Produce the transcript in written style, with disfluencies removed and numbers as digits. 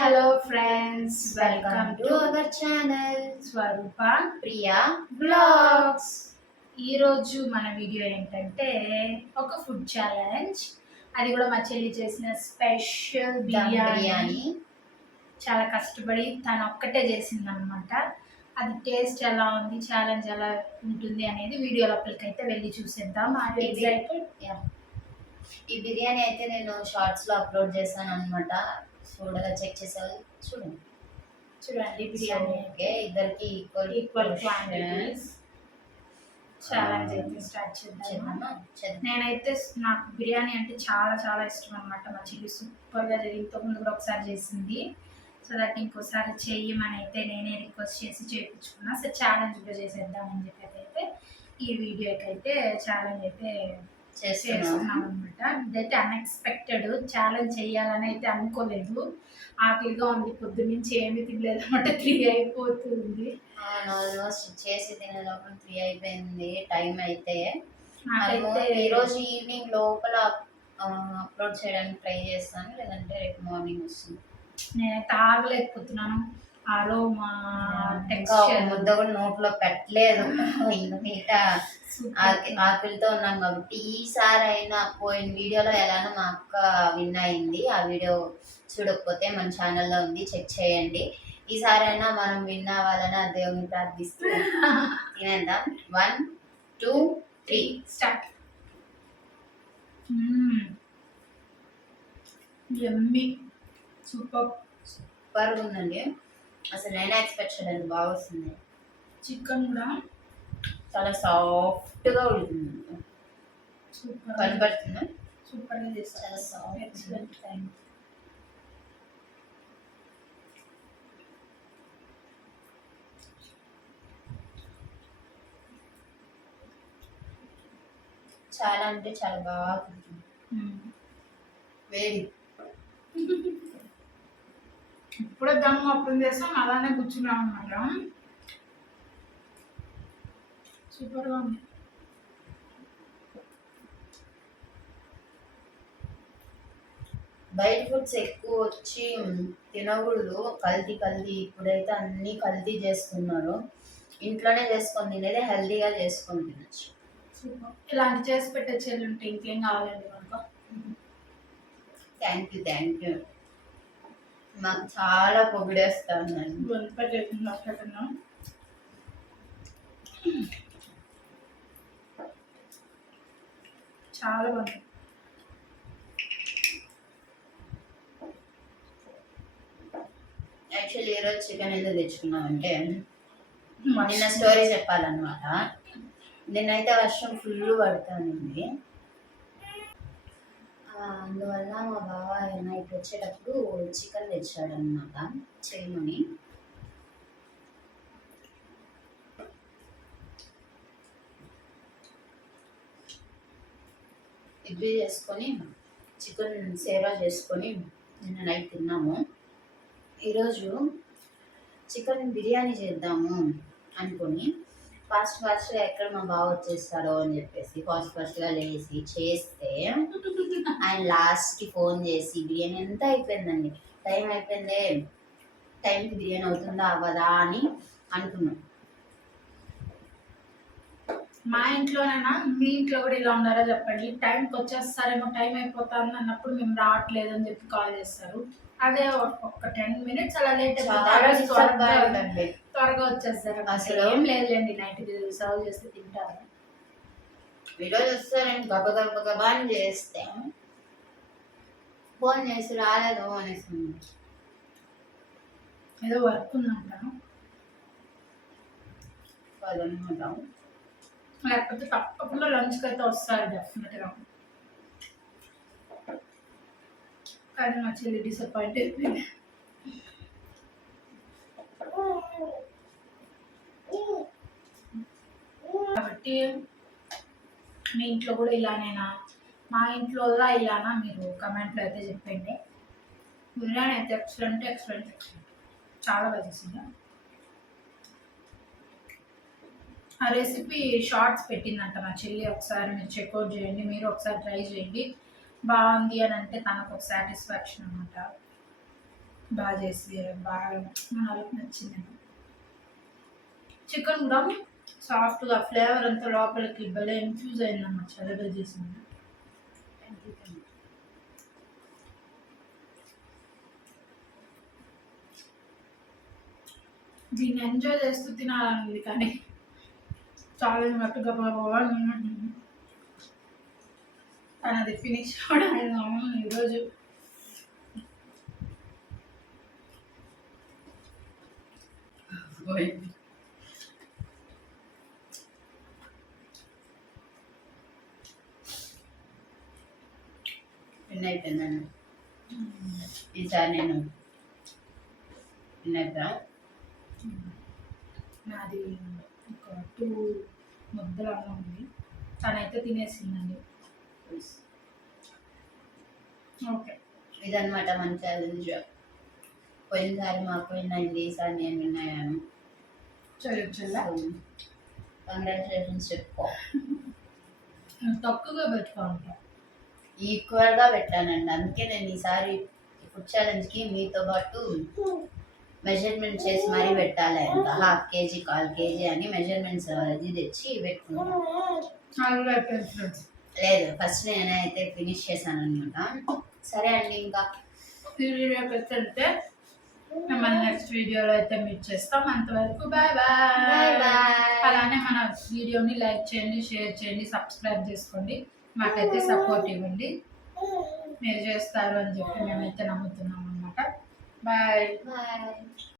Hello friends, welcome to our channel Swarupa Priya blogs. ఈరోజు మన video ఏంటంటే ఒక ఫుడ్ ఛాలెంజ్. అది కూడా మా చెల్లి చేసిన స్పెషల్ బిర్యానీ. చాలా కష్టపడి తను ఒక్కటే చేసింది అనమాట. అది టేస్ట్ ఎలా ఉంది, ఛాలెంజ్ ఎలా ఉంటుంది అనేది వీడియో లోపలికి అయితే వెళ్ళి చూసేద్దాం. ఈ బిర్యానీ అయితే నేను షార్ట్స్ లో అప్లోడ్ చేశాను అనమాట. చెక్ చేసారు చూడండి బిర్యానీ ఇద్దరికి ఈక్వల్ క్వాంటిటీస్ ఛాలెంజ్ అయితే స్టార్ట్ చేద్దాం. నేనైతే నాకు బిర్యానీ అంటే చాలా చాలా ఇష్టం అనమాట. మా చెల్లి సూపర్గా ఇంతకుముందు కూడా ఒకసారి చేసింది. సో దట్ ఇంకోసారి చెయ్యమని అయితే నేనే రిక్వెస్ట్ చేసి చేయించుకున్నా. సో ఛాలెంజ్ కూడా చేసేద్దామని చెప్పి అయితే ఈ వీడియోకి అయితే ఛాలెంజ్ అయితే చేస్తున్నాం అనమాట. ఇదైతే అన్ఎక్స్పెక్టెడ్. ఛాలెంజ్ చేయాలని అయితే అనుకోలేదు. ఆకలిగా ఉంది, పొద్దు నుంచి ఏమి తినలేదు అనమాట. 3 అయిపోతుంది. ఆల్మోస్ట్ చేసి తినే లోపల 3 అయిపోయింది టైం అయితే. ఈరోజు ఈవినింగ్ లోపల అప్లోడ్ చేయడానికి ట్రై చేస్తాను, లేదంటే రేపు మార్నింగ్ వస్తుంది. నేనైతే ఆగలేకపోతున్నాను. అరోమా టెక్స్చర్ ముద్ద కూడా నోట్లో పెట్టలేదు. ఇంకా ఆకలితో ఉన్నాం కాబట్టి ఈసారి అయినా పోయిన వీడియోలో ఎలానో మా అక్క విన్ అయింది. ఆ వీడియో చూడకపోతే మన ఛానల్లో ఉంది, చెక్ చేయండి. ఈసారి అయినా మనం విన్ అవ్వాలని ఆ దేవుని ప్రార్థిస్తూ తినేద్దాం. 1 2 3 స్టార్ట్. యమ్మీ, సూపర్ ఉందండి. అసలు నేనే ఎక్స్పెక్ట్ చేయలేదు, బాగా వస్తుంది. చికెన్ కూడా చాలా సాఫ్ట్గా ఉడుతుంది. సూపర్ కనబడుతుంది, సూపర్గా చేస్తారు. చాలా సాఫ్ట్. ఎక్సలెంట్. చాలా అంటే చాలా బాగా కుడుతుంది. వేడి ఇప్పుడే దమ్ ఓపెన్ చేస్తాం, అలానే కూర్చున్నాం అన్నమాట. సూపర్గా ఉంది. బయట ఫుడ్స్ ఎక్కువ వచ్చి తినకూడదు, కల్తీ. ఇప్పుడైతే అన్ని కల్తీ చేస్తున్నారు. ఇంట్లోనే చేసుకొని తినేది హెల్తీగా చేసుకొని తినచ్చు. ఇలాంటి చేసి పెట్టే చెల్లి ఉంటే ఇంకేం కావాలండి మనకు. Thank you. మాకు చాలా పొగిడేస్తాను. చాలా బాగుంది. యాక్చువల్లీ ఈరోజు చికెన్ ఎందుకు తెచ్చుకున్నామంటే నిన్న స్టోరీ చెప్పాలన్నమాట. నిన్నైతే వర్షం ఫుల్ పడుతుంది. అందువల్ల మా బావ నైట్ వచ్చేటప్పుడు చికెన్ తెచ్చాడు అనమాట చేయమని. ఇడ్లీ చేసుకొని చికెన్ సేవా చేసుకొని నిన్న నైట్ తిన్నాము. ఈరోజు చికెన్ బిర్యానీ చేద్దాము అనుకొని ఫాస్ట్గా ఎక్కడ మా బావ వచ్చేస్తాడో అని చెప్పేసి ఫాస్ట్గా లేచి చేస్తే ఆయన లాస్ట్కి ఫోన్ చేసి బిర్యానీ ఎంత అయిపోయిందండి, టైం అయిపోయిందే, టైంకి బిర్యానీ అవుతుందా అవ్వదా అని అనుకున్నాం. మా ఇంట్లోనైనా మీ ఇంట్లో కూడా ఇలా ఉన్నారో చెప్పండి. టైంకి వచ్చేస్తారేమో, టైం అయిపోతుంది అన్నప్పుడు మేము రావట్లేదు అని చెప్పి కాల్ చేస్తారు. అదే ఒక 10 minutes అలా లేట్ అయిపోతుంది, త్వరగా వచ్చేస్తారు. అసలు ఏం లేదులేండి, నైట్ సర్వ్ చేస్తే తింటారు. ఈరోజు వస్తారని గబగబా అని చేస్తే ఫోన్ చేసి రాలేదు అనేసి ఏదో వర్క్ ఉందంటాను, లేకపోతే తప్పకుండా లంచ్కి అయితే వస్తారు డెఫినెట్గా. కానీ మా చెల్లి డిసప్పాయింట్ అయిపోయింది. కాబట్టి మీ ఇంట్లో కూడా ఇలానేనా, మా ఇంట్లో ఇలానా, మీరు కమెంట్లో అయితే చెప్పండి. బిర్యానీ అయితే ఎక్సలెంట్ చాలా బాగా చేసింది. ఆ రెసిపీ షార్ట్స్ పెట్టిందంట మా చెల్లి, ఒకసారి మీరు చెక్అవుట్ చేయండి, మీరు ఒకసారి ట్రై చేయండి. బాగుంది అని అంటే తనకు ఒక సాటిస్ఫాక్షన్ అనమాట. బాగా చేసి బాగా మన వాళ్ళకి నచ్చింది. చికెన్ కూడా సాఫ్ట్గా ఫ్లేవర్ అంతా లోపలికి భలే ఇన్ఫ్యూజ్ అయిందన్నమాట. చాలా బాగా చేసింది. దీన్ని ఎంజాయ్ చేస్తూ తినాలనుంది కానీ చాలా మట్టుగా కానీ అది ఫినిష్ అవడం ఈరోజు విన్ అయిపోయిందండి. ఈసారి నేను విన్ అయిపోయా. నాది ఒక 2 ముద్దల అన్నం ఉంది. తనైతే తినేసిందండి. ఓకే, ఇదన్నమాట మన ఛాలెంజ్. పోయినసారి మాకు విన్ అయింది, ఈసారి నేను విన్ అయ్యాను. చల్ల కంగ్రాచులేషన్స్ చెప్పుకో. తక్కువగా పెట్టుకుంటా. ఈక్వల్గా పెట్టానండి, అందుకే నేను ఈసారి ఫుడ్ ఛాలెంజ్కి మీతో పాటు మెజర్మెంట్ చేసి మరీ పెట్టాలి. ఎంత 1/2 kg 1/4 kg అని మెజర్మెంట్స్ అది తెచ్చి పెట్టుకున్నాను. లేదు, ఫస్ట్ నేనైతే ఫినిష్ చేశాను అనమాట. సరే అండి, ఇంకా పెట్టంటే మిమ్మల్ని నెక్స్ట్ వీడియోలో అయితే మీట్ చేస్తాం. అంతవరకు బాయ్ బాయ్. అలానే మన వీడియోని లైక్ చేయండి, షేర్ చేయండి, సబ్స్క్రైబ్ చేసుకోండి. మాకైతే సపోర్ట్ ఇవ్వండి. మీరు చేస్తారు అని చెప్పి మేమైతే నమ్ముతున్నాం అన్నమాట. బాయ్.